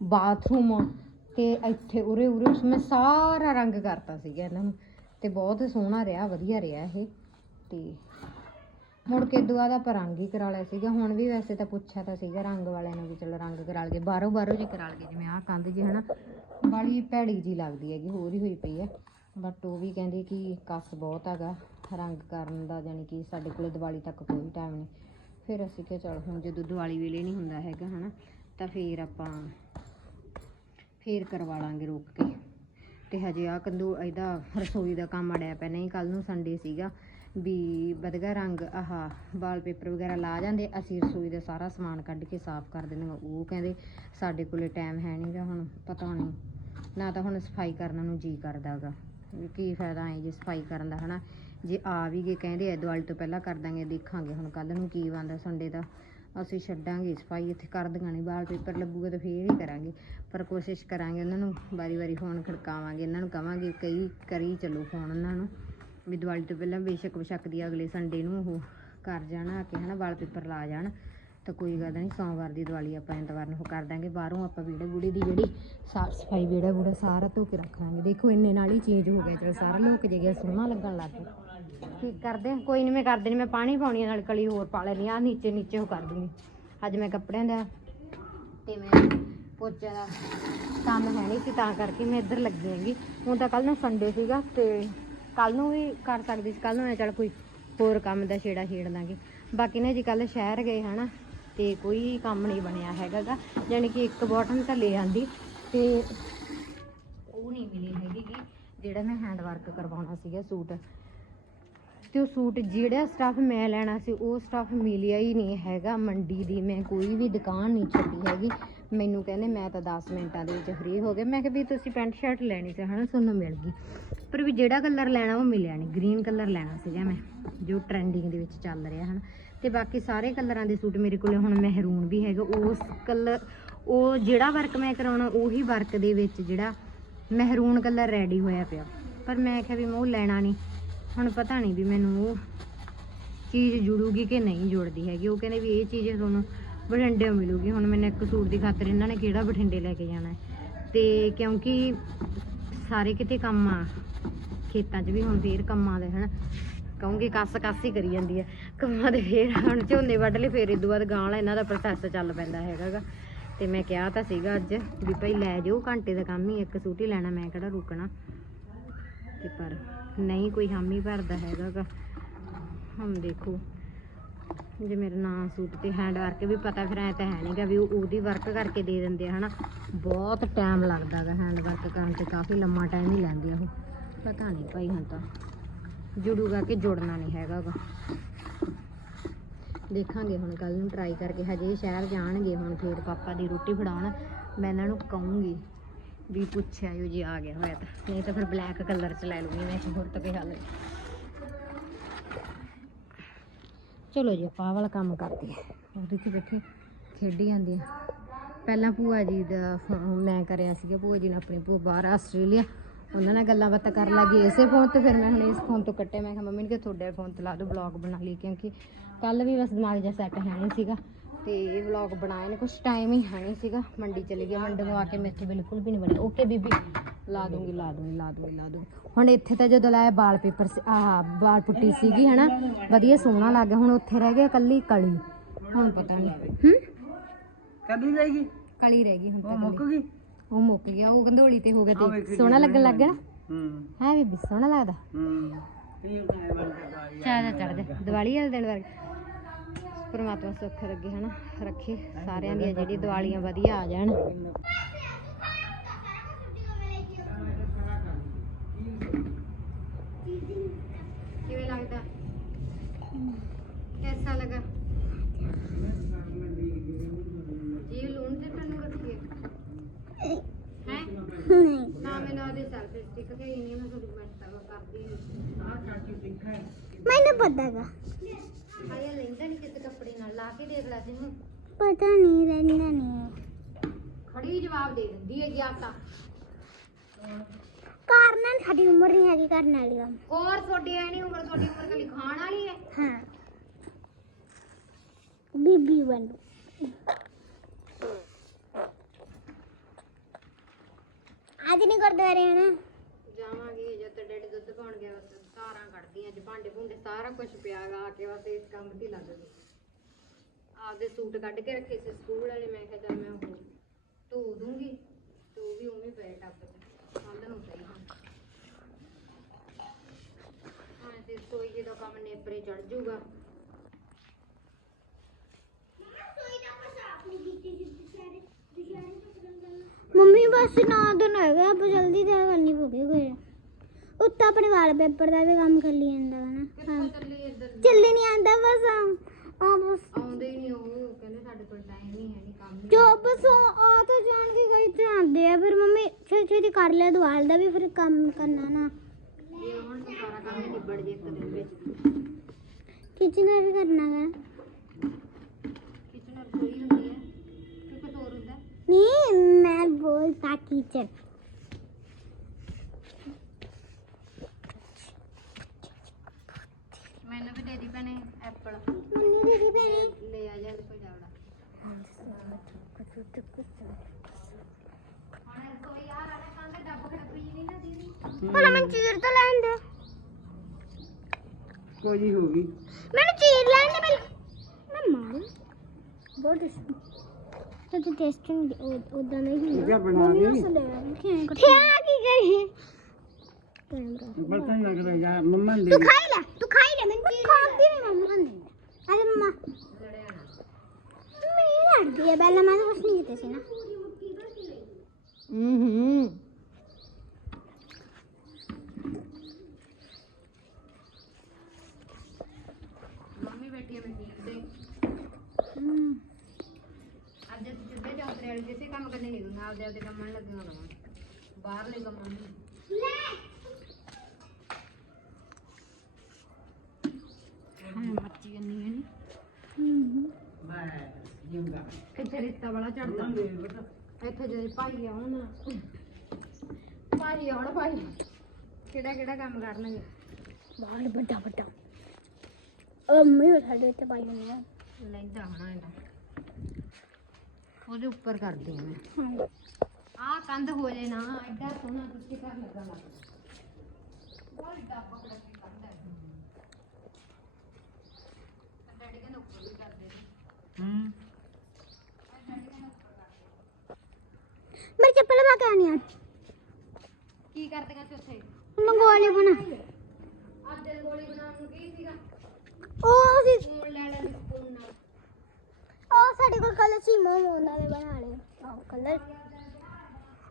ਬਾਥਰੂਮ ਤੇ ਇੱਥੇ ਉਰੇ ਉਰੇ ਮੈਂ ਸਾਰਾ ਰੰਗ ਕਰਤਾ ਸੀਗਾ ਇਹਨਾਂ ਨੂੰ। ਤੇ ਬਹੁਤ ਸੋਹਣਾ ਰਿਹਾ, ਵਧੀਆ ਰਿਹਾ ਇਹ। ਤੇ ਮੁੜ ਕੇ ਦੁਆ ਦਾ ਆਪਾਂ ਰੰਗ ਹੀ ਕਰਾ ਲਿਆ ਸੀਗਾ। ਹੁਣ ਵੀ ਵੈਸੇ ਤਾਂ ਪੁੱਛਿਆ ਤਾਂ ਸੀਗਾ, ਰੰਗ ਵਾਲਿਆਂ ਨੂੰ ਵੀ ਚਲੋ ਰੰਗ ਕਰਾ ਲਈਏ। ਬਾਹਰੋਂ ਬਾਹਰੋਂ ਜੀ ਕਰਾ ਲਈਏ, ਜਿਵੇਂ ਆਹ ਕੰਧ ਜੀ ਹਨਾ? ਬੜੀ ਭੈੜੀ ਜੀ ਲੱਗਦੀ ਹੈਗੀ, ਹੋਰ ਹੀ ਹੋਈ ਪਈ ਹੈ। ਬਟ ਉਹ ਵੀ ਕਹਿੰਦੇ ਕਿ ਕੱਸ ਬਹੁਤ ਹੈਗਾ, ਰੰਗ ਕਰਨ ਦਾ ਯਾਨੀ ਕਿ ਸਾਡੇ ਕੋਲੇ ਦੀਵਾਲੀ ਤੱਕ ਕੋਈ ਟਾਈਮ ਨਹੀਂ। ਫਿਰ ਅਸੀਂ ਕਿਹਾ, ਚਲ ਹੁਣ ਜਦੋਂ ਦੀਵਾਲੀ ਵੇਲੇ ਨਹੀਂ ਹੁੰਦਾ ਹੈਗਾ, ਹਨਾ, ਤਾਂ ਫਿਰ ਆਪਾਂ ਫੇਰ ਕਰਵਾ ਲਾਂਗੇ ਰੋਕ ਕੇ। ਤੇ ਹਜੇ ਆ ਕੰਦੂ ਇਹਦਾ ਰਸੋਈ ਦਾ ਕੰਮ ਅੜਿਆ ਪਿਆ, ਨਹੀਂ ਕੱਲ ਨੂੰ ਸੰਡੇ ਸੀਗਾ। ਵੀ ਬਦਗਾ ਰੰਗ ਆਹ ਵਾਲਪੇਪਰ ਵਗੈਰਾ ਲਾ ਜਾਂਦੇ, ਅਸੀਂ ਰਸੋਈ ਦਾ ਸਾਰਾ ਸਮਾਨ ਕੱਢ ਕੇ ਸਾਫ਼ ਕਰ ਦਿੰਦੇ ਉਹ ਕਹਿੰਦੇ ਸਾਡੇ ਕੋਲੇ ਟਾਈਮ ਹੈ ਨਹੀਂਗਾ ਹੁਣ, ਪਤਾ ਨਹੀਂ ਨਾ ਤਾਂ ਹੁਣ ਸਫ਼ਾਈ ਕਰਨ ਨੂੰ ਜੀ ਕਰਦਾਗਾ ਵੀ ਕੀ ਫਾਇਦਾ ਹੈ ਜੇ ਸਫ਼ਾਈ ਕਰਨ ਦਾ, ਹਨਾ? ਜੇ ਆ ਵੀ ਗਏ, ਕਹਿੰਦੇ ਆ, ਦਿਵਾਲੀ ਤੋਂ ਪਹਿਲਾਂ ਕਰ ਦਾਂਗੇ, ਦੇਖਾਂਗੇ ਹੁਣ ਕੱਲ ਨੂੰ ਕੀ ਬਣਦਾ ਸੰਡੇ ਦਾ। ਅਸੀਂ ਛੱਡਾਂਗੇ ਸਫ਼ਾਈ, ਇੱਥੇ ਕਰ ਦੀਆਂ ਨਹੀਂ ਵਾਲ ਪੇਪਰ ਲੱਗੂਗਾ ਤਾਂ ਫੇਰ ਹੀ ਕਰਾਂਗੇ। ਪਰ ਕੋਸ਼ਿਸ਼ ਕਰਾਂਗੇ ਉਹਨਾਂ ਨੂੰ ਵਾਰੀ ਵਾਰੀ ਫੋਨ ਖੜਕਾਵਾਂਗੇ, ਇਹਨਾਂ ਨੂੰ ਕਵਾਂਗੇ, ਕਈ ਕਰੀ ਚੱਲੋ ਫੋਨ ਉਹਨਾਂ ਨੂੰ। ਵੀ ਦਿਵਾਲੀ ਤੋਂ ਪਹਿਲਾਂ ਬੇਸ਼ੱਕ ਬਸ਼ੱਕ ਦੀ ਅਗਲੇ ਸੰਡੇ ਨੂੰ ਉਹ ਕਰ ਜਾਣ ਆ ਕੇ ਹਨਾ ਵਾਲ ਪੇਪਰ ਲਾ ਜਾਣ। ਤਾਂ ਕੋਈ ਗੱਲ ਨਹੀਂ ਸੋਮਵਾਰ ਦੀ ਦਿਵਾਲੀ ਆਪਾਂ ਐਤਵਾਰ ਨੂੰ ਉਹ ਕਰ ਦਾਂਗੇ। ਬਾਹਰੋਂ ਆਪਾਂ ਵਿਹੜੇ ਬੂੜੇ ਦੀ ਜਿਹੜੀ ਸਾਫ਼ ਸਫ਼ਾਈ ਵਿਹੜਾ ਬੂੜਾ ਸਾਰਾ ਧੋ ਕੇ ਰੱਖ ਲਾਂਗੇ। ਦੇਖੋ ਇੰਨੇ ਨਾਲ ਹੀ ਚੇਂਜ ਹੋ ਗਿਆ ਚਲੋ ਸਾਰਾ ਲੋਕ ਜੇ ਗਿਆ ਸੋਹਣਾ ਲੱਗਣ ਲੱਗ ਗਿਆ ਠੀਕ ਕਰਦੇ ਕੋਈ ਨਹੀਂ ਮੈਂ ਕਰਦੇ ਨਹੀਂ ਮੈਂ ਪਾਣੀ ਪਾਉਣੀ ਆ, ਨਾਲ ਕਲੀ ਹੋਰ ਪਾ ਲੈਣੀ ਆ ਨੀਚੇ ਨੀਚੇ ਉਹ ਕਰ ਦੂੰਗੀ ਅੱਜ ਮੈਂ ਕੱਪੜਿਆਂ ਦਾ ਤੇ ਮੈਂ ਪੋਚੇ ਦਾ ਕੰਮ ਹੈ ਨਹੀਂ ਸੀ ਤਾਂ ਕਰਕੇ ਮੈਂ ਇੱਧਰ ਲੱਗੀ ਹੈਗੀ। ਹੁਣ ਤਾਂ ਕੱਲ ਨੂੰ ਸੰਡੇ ਸੀਗਾ ਤੇ ਕੱਲ ਨੂੰ ਵੀ ਕਰ ਸਕਦੀ ਸੀ ਕੱਲ ਨੂੰ ਐ ਚੱਲ ਕੋਈ ਹੋਰ ਕੰਮ ਦਾ ਛੇੜਾ ਛੇੜ ਲਾਂਗੇ। ਬਾਕੀ ਨਾ ਜੀ ਕੱਲ ਸ਼ਹਿਰ ਗਏ ਹਨਾ, ਤੇ ਕੋਈ ਕੰਮ ਨਹੀਂ ਬਣਿਆ ਹੈਗਾਗਾ ਯਾਨੀ ਕਿ ਇੱਕ ਬੋਟਮ ਤਾਂ ਲੈ ਆਂਦੀ, ਤੇ ਉਹ ਨਹੀਂ ਮਿਲੀ ਹੈਗੀ ਜਿਹੜਾ ਮੈਂ ਹੈਂਡ ਵਰਕ ਕਰਵਾਉਣਾ ਸੀਗਾ ਸੂਟ। ਤੇ ਉਹ ਸੂਟ ਜਿਹੜਾ ਸਟਾਫ ਮੈਂ ਲੈਣਾ ਸੀ, ਉਹ ਸਟਾਫ ਮਿਲਿਆ ਹੀ ਨਹੀਂ ਹੈਗਾ, ਮੰਡੀ ਦੀ ਮੈਂ ਕੋਈ ਵੀ ਦੁਕਾਨ ਨਹੀਂ ਛੱਡੀ ਹੈਗੀ। ਮੈਨੂੰ ਕਹਿੰਦੇ, ਮੈਂ ਤਾਂ 10 ਮਿੰਟਾਂ ਦੇ ਵਿੱਚ ਫ੍ਰੀ ਹੋ ਗਏ ਮੈਂ ਕਿਹਾ ਵੀ ਤੁਸੀਂ ਪੈਂਟ ਸ਼ਰਟ ਲੈਣੀ ਸੀ, ਹਨਾ, ਤੁਹਾਨੂੰ ਮਿਲ ਗਈ। ਪਰ ਵੀ ਜਿਹੜਾ ਕਲਰ ਲੈਣਾ ਉਹ ਮਿਲਿਆ ਨਹੀਂ ਗ੍ਰੀਨ ਕਲਰ ਲੈਣਾ ਸੀਗਾ ਮੈਂ, ਜੋ ਟ੍ਰੈਂਡਿੰਗ ਦੇ ਵਿੱਚ ਚੱਲ ਰਿਹਾ, ਹਨ। ਤੇ ਬਾਕੀ ਸਾਰੇ ਕਲਰਾਂ ਦੇ ਸੂਟ ਮੇਰੇ ਕੋਲੇ ਹੁਣ ਮਹਿਰੂਨ ਵੀ ਹੈਗਾ। ਉਸ ਕਲਰ ਉਹ ਜਿਹੜਾ ਵਰਕ ਮੈਂ ਕਰਾਉਣਾ, ਉਹੀ ਵਰਕ ਦੇ ਵਿੱਚ ਜਿਹੜਾ ਮਹਿਰੂਨ ਕਲਰ ਰੈਡੀ ਹੋਇਆ ਪਿਆ। ਪਰ ਮੈਂ ਕਿਹਾ ਵੀ ਮੈਂ ਉਹ ਲੈਣਾ ਨਹੀਂ ਹੁਣ ਪਤਾ ਨਹੀਂ ਵੀ ਮੈਨੂੰ ਉਹ ਚੀਜ਼ ਜੁੜੂਗੀ ਕਿ ਨਹੀਂ ਜੁੜਦੀ ਹੈਗੀ। ਉਹ ਕਹਿੰਦੇ ਵੀ ਇਹ ਚੀਜ਼ ਤੁਹਾਨੂੰ ਬਠਿੰਡੇ ਮਿਲੂਗੀ। ਹੁਣ ਮੈਨੂੰ ਇੱਕ ਸੂਟ ਦੀ ਖਾਤਰ ਇਹਨਾਂ ਨੇ ਕਿਹੜਾ ਬਠਿੰਡੇ ਲੈ ਕੇ ਜਾਣਾ ਹੈ। ਤੇ ਕਿਉਂਕਿ ਸਾਰੇ ਕਿਤੇ ਕੰਮ ਆ, ਖੇਤਾਂ 'ਚ ਵੀ ਹੁਣ ਫੇਰ ਕੰਮਾਂ ਦੇ, ਹਨ? ਕਹੂੰਗੀ ਕੱਸ ਕੱਸ ਹੀ ਕਰੀ ਜਾਂਦੀ ਹੈ। ਕੰਮਾਂ ਦੇ ਫੇਰ ਹੁਣ ਝੋਨੇ ਵੱਢ ਲਏ, ਫੇਰ ਇਦੋਂ ਬਾਅਦ ਗਾਂ ਵਾਲਾ ਇਹਨਾਂ ਦਾ ਪ੍ਰੋਸੈਸ ਚੱਲ ਪੈਂਦਾ ਹੈਗਾ ਗਾ। ਤੇ ਮੈਂ ਕਿਹਾ ਤਾਂ ਸੀਗਾ ਅੱਜ ਵੀ ਭਾਈ ਲੈ ਜਾਓ, ਘੰਟੇ ਦਾ ਕੰਮ ਹੀ ਇੱਕ ਸੂਟ ਹੀ ਲੈਣਾ, ਮੈਂ ਕਿਹੜਾ ਰੁਕਣਾ। ਤੇ ਪਰ ਨਹੀਂ ਕੋਈ ਹਾਮੀ ਭਰਦਾ ਹੈਗਾ ਗਾ। ਹੁਣ ਦੇਖੋ। ਜੇ ਮੇਰੇ ਨਾਂ ਸੂਟ ਤੇ ਹੈਂਡ ਵਰਕ ਵੀ ਪਤਾ ਫਿਰ ਐ ਤਾਂ ਹੈ ਨਹੀਂਗਾ ਵੀ ਉਹਦੀ ਵਰਕ ਕਰਕੇ ਦੇ ਦਿੰਦੇ ਆ, ਹਨਾ? ਬਹੁਤ ਟਾਈਮ ਲੱਗਦਾ ਗਾ ਹੈਂਡ ਵਰਕ ਕਰਨ ਤੇ, ਕਾਫੀ ਲੰਮਾ ਟਾਈਮ ਹੀ ਲੈਂਦੇ ਆ ਉਹ। ਪਤਾ ਨਹੀਂ ਭਾਈ ਹੁਣ ਤਾਂ ਜੁੜੂਗਾ ਕਿ ਜੁੜਨਾ ਨਹੀਂ ਹੈਗਾ ਗਾ। ਦੇਖਾਂਗੇ ਹੁਣ ਕੱਲ ਨੂੰ ਟਰਾਈ ਕਰਕੇ, ਹਜੇ ਸ਼ਹਿਰ ਜਾਣਗੇ ਹੁਣ ਫਿਰ ਪਾਪਾ ਦੀ ਰੋਟੀ ਫੜਾਉਣ। ਮੈਂ ਇਹਨਾਂ ਨੂੰ ਕਹੂੰਗੀ ਵੀ ਪੁੱਛਿਆ ਜੋ ਜੇ ਆ ਗਿਆ ਹੋਇਆ ਤਾਂ। ਨਹੀਂ ਤਾਂ ਫਿਰ ਬਲੈਕ ਕਲਰ ਚ ਲੈ ਲੂੰਗੀ ਮੈਂ ਹੋਰ ਤਾਂ ਕੋਈ ਹੱਲ ਨਹੀਂ ਚਲੋ ਜੀ, ਆਪਾਂ ਵਾਲਾ ਕੰਮ ਕਰਦੇ ਆ ਉਹਦੇ ਚ ਬੈਠੇ ਖੇਡੀ ਜਾਂਦੀ ਆ। ਪਹਿਲਾਂ ਭੂਆ ਜੀ ਦਾ ਫੋ- ਮੈਂ ਕਰਿਆ ਸੀਗਾ, ਭੂਆ ਜੀ ਨੇ ਆਪਣੀ ਭੂਆ ਬਾਹਰ ਆਸਟ੍ਰੇਲੀਆ। ਉਹਨਾਂ ਨਾਲ ਗੱਲਾਂ ਬਾਤਾਂ ਕਰਨ ਲੱਗੀ ਇਸੇ ਫੋਨ ਤੇ, ਫਿਰ ਮੈਂ ਹੁਣ ਇਸ ਫੋਨ ਤੋਂ ਕੱਟਿਆ। ਮੈਂ ਕਿਹਾ, ਮੰਮੀ ਨੂੰ ਕਿ ਤੁਹਾਡੇ ਫੋਨ ਤੇ ਲਾ ਦਿਓ ਬਲੌਗ ਬਣਾ ਲਈ, ਕਿਉਂਕਿ ਕੱਲ ਵੀ ਬਸ ਦਿਮਾਗ ਜਿਹਾ ਸੈੱਟ ਹੈ ਨਹੀਂ ਸੀਗਾ। ਤੇ ਵਲੌਗ ਬਣਾਇਆ ਨੇ ਕੁਝ ਟਾਈਮ ਹੀ ਹੈ ਨਹੀਂ ਸੀਗਾ ਮੰਡੀ ਚਲੀ ਗਈ ਮੰਡੀ ਨੂੰ ਆ ਕੇ ਮੇਰੇ ਤੋਂ ਬਿਲਕੁਲ ਵੀ ਨਹੀਂ ਬਣਿਆ ਓਕੇ ਬੀਬੀ ਲਾ ਦੂੰਗੀ ਲਾ ਦੂੰਗੀ ਲਾ ਦੂੰਗੀ ਲਾ ਦੂੰਗੀ। ਹੁਣ ਇੱਥੇ ਤਾਂ ਜਦੋਂ ਲਾਇਆ ਵਾਲ ਪੇਪਰ ਆਹ ਵਾਲ ਪੁੱਟੀ ਸੀਗੀ ਹਨਾ? ਵਧੀਆ ਸੋਹਣਾ ਲੱਗ ਗਿਆ ਹੁਣ ਉੱਥੇ ਰਹਿ ਗਿਆ ਕੱਲੀ ਕਲੀ। ਹੁਣ ਪਤਾ ਨਹੀਂ ਹੂੰ? ਕਦੀ ਜਾਏਗੀ ਕਲੀ ਰਹਿ ਗਈ ਹੁਣ ਉਹ ਤਾਂ ਮੁੱਕ ਕਲੀ। ਗਈ? ਉਹ ਮੁੱਕ ਗਿਆ ਉਹ ਗੰਧੋਲੀ ਤੇ ਹੋ ਗਿਆ ਤੇ ਸੋਹਣਾ ਲੱਗਣ ਲੱਗ ਗਿਆ ਹੂੰ। ਹੈ ਬੀਬੀ ਸੋਹਣਾ ਲੱਗਦਾ? ਹੂੰ। ਚਾਹ ਚੜ ਜਾ ਦੀਵਾਲੀ ਵਾਲੇ ਦਿਨ ਵਰਗੇ। ਪਰਮਾਤਮਾ ਸੁੱਖ ਰੱਗੇ ਹਨਾ? ਰੱਖੇ ਸਾਰਿਆਂ ਦੀਆਂ ਜਿਹੜੀ ਦੀਵਾਲੀਆਂ ਵਧੀਆ ਆ ਜਾਣ। ਕਿਵੇਂ ਲੱਗਦਾ? ਕਿਹਦਾ ਲੱਗਾ? ਜੀ ਲੂਣ ਤੇ ਤੈਨੂੰ ਰੱਖੀਏ ਹੈ? ਨਾ ਮੈਨੂੰ ਉਹਦੀ ਸੈਲਫੀ ਸਟਿਕ ਤੇ ਨਹੀਂ ਮੈਂ ਤੁਹਾਡੀ ਮਿਹਨਤ ਕਰਦੀ। ਮੈਨੂੰ ਪਤਾ ਗਾ। ਆਇਆ ਲੈਂਦਾ ਨਹੀਂ ਕਿਤੇ ਕੱਪੜੇ ਨਾਲ ਲਾ ਕੇ ਦੇਖ ਲੈ ਤੈਨੂੰ ਪਤਾ ਨਹੀਂ ਰਹਿੰਦਾ ਨਹੀਂ ਖੜੀ ਜਵਾਬ ਦੇ ਦਿੰਦੀ ਹੈ ਜਾਂ ਤਾਂ ਕਾਰਨ ਸਾਡੀ ਉਮਰ ਨਹੀਂ ਹੈਗੀ ਕਰਨ ਵਾਲੀ ਕੰਮ ਹੋਰ ਤੁਹਾਡੀ ਐ ਨਹੀਂ ਉਮਰ ਤੁਹਾਡੀ ਉਮਰ ਕੱਲੀ ਖਾਣ ਵਾਲੀ ਹੈ? ਹਾਂ। ਬੀਬੀ ਬਣ। ਅੱਜ ਨਹੀਂ ਗੁਰਦੁਆਰੇ ਆਣਾ ਜਾਵਾਂਗੇ ਜਦ ਤੱਕ ਡੈਡੀ ਦੁੱਧ ਪਾਉਣ ਗਿਆ ਬਸ ਧਾਰਾਂ ਕੱਢਦੀਆਂ ਅੱਜ ਭਾਂਡੇ ਭੁੰਡੇ ਸਾਰਾ ਕੁਝ ਪਿਆ ਗਾ ਆ ਕੇ ਬਸ ਇਸ ਕੰਮ ਤੇ ਲੱਗ ਗਈ ਆਪਦੇ ਸੂਟ ਕੱਢ ਕੇ ਰੱਖੇ ਸੀ ਸਕੂਲ ਵਾਲੇ ਮੈਂ ਕਿਹਾ ਚੱਲ ਮੈਂ ਉਹ ਧੋ ਦੂੰਗੀ ਤੂੰ ਵੀ ਉਵੇਂ ਪਏ ਟੱਬ ਤੇ ਕੱਲ ਨੂੰ ਸਹੀ ਹਾਂ ਹਾਂ ਤੇ ਸੋਈ ਜਦੋਂ ਕੰਮ ਨੇਪਰੇ ਚੜ ਜਾਊਗਾ ਮੰਮੀ ਬਸ ਨਾ ਦਿਨ ਹੈਗਾ ਆਪਾਂ ਜਲਦੀ ਤਿਆਰ ਕਰਨੀ ਪਊਗੀ ਕੋਈ। ਉੱਤਾ ਆਪਣੇ ਵਾਲ ਪੇਪਰ ਦਾ ਵੀ ਕੰਮ ਕਰ ਲਈ ਜਾਂਦਾ ਵਾ ਨਾ। ਹਾਂ। ਚੱਲੀ ਇੱਧਰ ਚੱਲੇ ਨਹੀਂ ਆਂਦਾ ਬਸ। ਆ ਬਸ ਆਉਂਦੇ ਹੀ ਨਹੀਂ ਉਹ ਕਹਿੰਦੇ ਸਾਡੇ ਕੋਲ ਟਾਈਮ ਨਹੀਂ ਹੈ ਨਹੀਂ ਕੰਮ ਹੀ ਜੋ ਬਸ ਉਹ ਆ ਤਾਂ ਜਾਣਗੇ ਗਈ ਤੇ ਆਂਦੇ ਆ ਫਿਰ ਮੰਮੀ ਛੇ ਛੇਤੀ ਕਰ ਲਿਆ ਦੁਆਲ ਦਾ ਵੀ ਫਿਰ ਕੰਮ ਕਰਨਾ ਨਾ। ਇਹ ਹੁਣ ਤਾਂ ਸਾਰਾ ਕੰਮ ਹੀ ਨਿਬੜ ਜੇ ਇੱਕ ਦਿਨ ਵਿੱਚ। ਕਿਚਨ ਦਾ ਵੀ ਕਰਨਾ ਗਾ? ਕਿਚਨ ਰਸੋਈ ਹੁੰਦੀ ਹੈ ਕਿ ਕੁਝ ਹੋਰ ਹੁੰਦਾ। ਨਹੀਂ ਮੈਂ ਬੋਲਤਾ ਕਿਚਨ ਮੈਨੂੰ ਵੀ ਦੇ ਦੀ ਭੈਣੇ ਐਪਲ ਮੰਨੀ ਦੀਦੀ ਭੈਣੀ ਲੈ ਆ ਜਾ ਕੋਈ ਜਾਵੜਾ ਹੁਣ ਰਸੋਈ ਆ ਰਹਾ ਕੰਨ ਡੱਬ ਖੜਪੀ ਨਹੀਂ ਨਾ ਦੀਦੀ ਭਲਾ ਮੈਂ ਚੀਰ ਤਾਂ ਲੈਣ ਦੇ ਕੋਈ ਹੋ ਗਈ। ਮੈਨੂੰ ਚੀਰ ਲੈਣ ਦੇ ਪਹਿਲਾਂ। ਮੈਂ ਮਾਰ। ਬਹੁਤ ਟੇਸਟੀ ਤੇ ਟੇਸਟ ਉਦਾਂ ਨਹੀਂ ਹੁੰਦਾ। ਬਣਾ ਗਈ ਕਿਆ ਕੀ ਕਰੀ? ਬਰਤਨ ਲੱਗਦਾ ਯਾਰ ਮੰਮਾ ਨੇ ਤੂੰ ਖਾਈ ਲੈ ਤੂੰ ਖਾਈ ਲੈ। ਮੈਨੂੰ ਖਾਂਦੀ ਨਹੀਂ ਮੰਮਾ ਨੇ। ਅਰੇ ਮੰਮਾ। ਮੈਂ ਲੜਦੀ ਹੈ ਪਹਿਲਾਂ ਮੈਂ ਤਾਂ ਕੁਛ ਨਹੀਂ ਕੀਤਾ ਸੀ ਨਾ ਹੂੰ ਹੂੰ ਮੰਮੀ ਬੈਠੀ ਹੈ ਮਸ਼ੀਨ ਤੇ ਅੱਜ ਅਸੀਂ ਸਿੱਧੇ ਚੌਧਰੇ ਵਾਲੇ ਕਿਸੇ ਕੰਮ ਕਰਨੇ ਨਹੀਂ ਗਏ ਆਪਦੇ ਆਪਦੇ ਕੰਮਾਂ ਨੂੰ ਲੱਗੇ ਹੋਣਾ ਬਾਹਰਲੇ ਕੰਮਾਂ ਨੂੰ ਹਾਂ ਮੱਚੀ ਜੰਨੀ ਹੈ ਨੀ ਰਿਸ਼ਤਾ ਵਾਲਾ ਚੜਦਾ ਇੱਥੇ ਜੇ ਭਾਈ ਆਉਣ ਨਾ ਭਾਈ ਆਉਣ ਭਾਈ। ਕਿਹੜਾ ਕਿਹੜਾ ਕੰਮ ਕਰਨਗੇ? ਬਾਲ ਵੱਡਾ ਵੱਡਾ। ਅੰਮੀ ਸਾਡੇ ਇੱਥੇ ਪਾਈ ਹੋਈ ਹੈ ਲੈਂਦਾ ਹੋਣਾ ਇਹਦਾ। ਉਹਦੇ ਉੱਪਰ ਕਰਦੀ ਆ ਮੈਂ। ਹਾਂ। ਆਹ ਕੰਧ ਹੋ ਜੇ ਨਾ ਐਡਾ ਸੋਹਣਾ ਤੁਸੀਂ ਘਰ ਲੱਗਾ ਲੱਗ ਬਹੁਤ ਡੱਬਾ ਕੱਢੀ ਕੰਧ ਹੈ। ਡੈਡੀ ਕਹਿੰਦੇ ਉੱਪਰ ਵੀ ਕਰਦੇ ਨੇ ਹੂੰ। ਮੇਰੀ ਚੱਪਲ ਪਾ ਕੇ ਆਣੀ ਆ ਕੀ ਕਰਦੀਆਂ ਸੀ ਉੱਥੇ? ਮੰਗਵਾਲੇ ਬਣਾ। ਅੱਜ ਦਿਨ ਗੋਲੀ ਬਣਾਉਣ ਨੂੰ ਕੀ ਸੀਗਾ? ਉਹ ਸੀ ਫੋਨ ਲੈ ਲੈ ਸਪੂਨ ਨਾਲ। ਉਹ ਸਾਡੇ ਕੋਲ ਕਲਰ ਸੀ ਮੋਮੋ ਉਹਨਾਂ ਦੇ ਬਣਾ ਲਏ। ਆਹ ਕਲਰ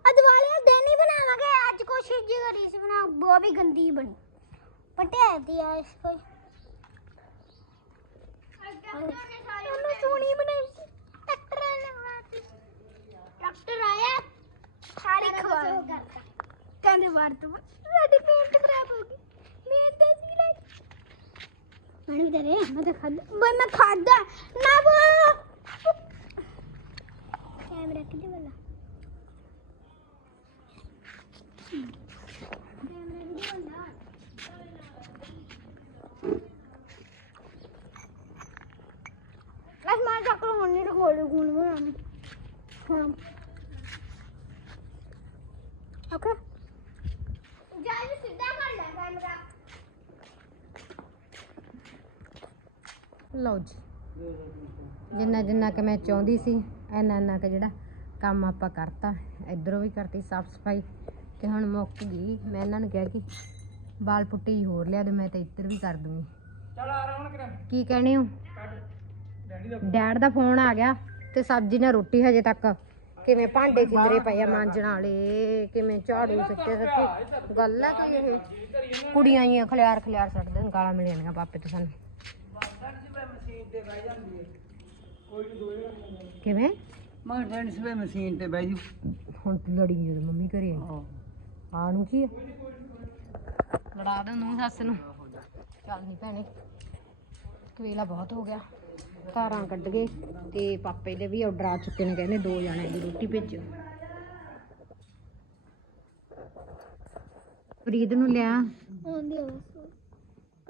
ਅੱਜ ਵਾਲੇ ਦਿਨ ਹੀ ਬਣਾਵਾਂਗੇ। ਅੱਜ ਕੋਸ਼ਿਸ਼ ਜੀ ਕਰੀ ਸੀ ਬਣਾ ਬਹੁਤ ਵੀ ਗੰਦੀ ਬਣੀ। ਪਟਿਆ ਦੀ ਆ ਇਸ ਕੋਈ। ਉਹਨੂੰ ਸੋਹਣੀ ਬਣਾਈ ਸੀ ਟਰੈਕਟਰ ਲਗਵਾਤੀ ਟਰੈਕਟਰ ਆਇਆ ਸਾਰੇ ਖਵਾ ਕਹਿੰਦੇ ਵਾਰ ਤੋਂ। ਸਾਡੀ ਪੇਂਟ ਖਰਾਬ ਹੋ ਗਈ। ਮੈਂ ਤਾਂ ਸੀ ਲੈ ਮੈਂ ਵੀ ਤੇਰੇ ਮੈਂ ਤਾਂ ਖਾਦਾ ਬਈ ਮੈਂ ਖਾਦਾ ਨਾ ਬੋ ਕੈਮਰਾ ਕਿੱਥੇ ਵਾਲਾ ਕੋਲ ਹੁਣ ਬਣਾਉਣਾ ਹਾਂ ਓਕੇ ਜਾ ਜੀ ਸਿੱਧਾ ਕਰ ਲੈ ਕੈਮਰਾ ਲਓ ਜੀ। ਜਿੰਨਾ ਜਿੰਨਾ ਕਿ ਮੈਂ ਚਾਹੁੰਦੀ ਸੀ ਇੰਨਾ ਇੰਨਾ ਕਿ ਜਿਹੜਾ ਕੰਮ ਆਪਾਂ ਕਰਤਾ ਇਧਰੋਂ ਵੀ ਕਰਤੀ ਸਾਫ਼ ਸਫ਼ਾਈ ਤੇ ਹੁਣ ਮੁੱਕ ਗਈ। ਮੈਂ ਇਹਨਾਂ ਨੂੰ ਕਿਹਾ ਕਿ ਬਾਲ ਪੁੱਟੀ ਹੋਰ ਲਿਆ ਦੇ ਮੈਂ ਤੇ ਇੱਧਰ ਵੀ ਕਰ ਦੂੰਗੀ। ਚਲ ਆ ਰਹਾ ਹੁਣ ਕਰ ਕੀ ਕਹਿਣੇ ਹੋ? ਡੈਡ ਦਾ ਫੋਨ ਆ ਗਿਆ ਤੇ ਸਬਜ਼ੀ ਨਾਲ ਰੋਟੀ ਹਜੇ ਤੱਕ। ਕਿਵੇਂ ਭਾਂਡੇ ਚਿੱਤਰੇ ਪਏ ਆ ਮਾਂਜਣ ਵਾਲੇ ਕਿਵੇਂ ਝਾੜੂ ਸਿੱਟੇ ਸੱਚੀ ਗੱਲ ਆ ਕੋਈ ਇਹ? ਕੁੜੀਆਂ ਹੀ ਖਲਿਆਰ ਖਲਿਆਰ ਸੱਟਦੇ ਨੇ ਗਾਲਾਂ ਮਿਲਣੀਆਂ ਪਾਪੇ ਤੋਂ ਸਾਨੂੰ। ਕਿਵੇਂ? ਮੈਂ ਡੈਡੀ ਸਵੇ ਮਸ਼ੀਨ ਤੇ ਬਹਿ ਜੂ ਹੁਣ ਤੂੰ ਲੜੀ ਜਦੋਂ ਮੰਮੀ ਘਰੇ ਆਈ। ਆ ਨੂੰ ਕੀ ਆ? ਲੜਾ ਦੇ ਨੂੰ ਸੱਸ ਨੂੰ। ਚੱਲ ਨਹੀਂ ਭੈਣੇ ਕਵੇਲਾ ਬਹੁਤ ਹੋ ਗਿਆ। ਧਾਰਾਂ ਕੱਢ ਗਏ ਤੇ ਪਾਪੇ ਦੇ ਵੀ ਆਰਡਰ ਆ ਚੁੱਕੇ ਨੇ ਕਹਿੰਦੇ ਦੋ ਜਣੇ ਦੀ ਰੋਟੀ ਭੇਜੋ ਫਰੀਦ ਨੂੰ ਲਿਆ। ਆਉਂਦੀ ਆ ਬਸ।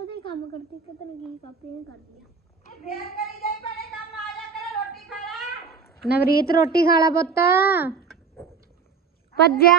ਹੀ ਕੰਮ ਕਰਦੀ ਪਤਾ ਨਹੀਂ ਕੀ ਕਾਪੀ ਨਹੀਂ ਕਰਦੀ ਨਵਰੀਤ ਰੋਟੀ ਖਾ ਲਾ ਪੁੱਤ। ਭੱਜਿਆ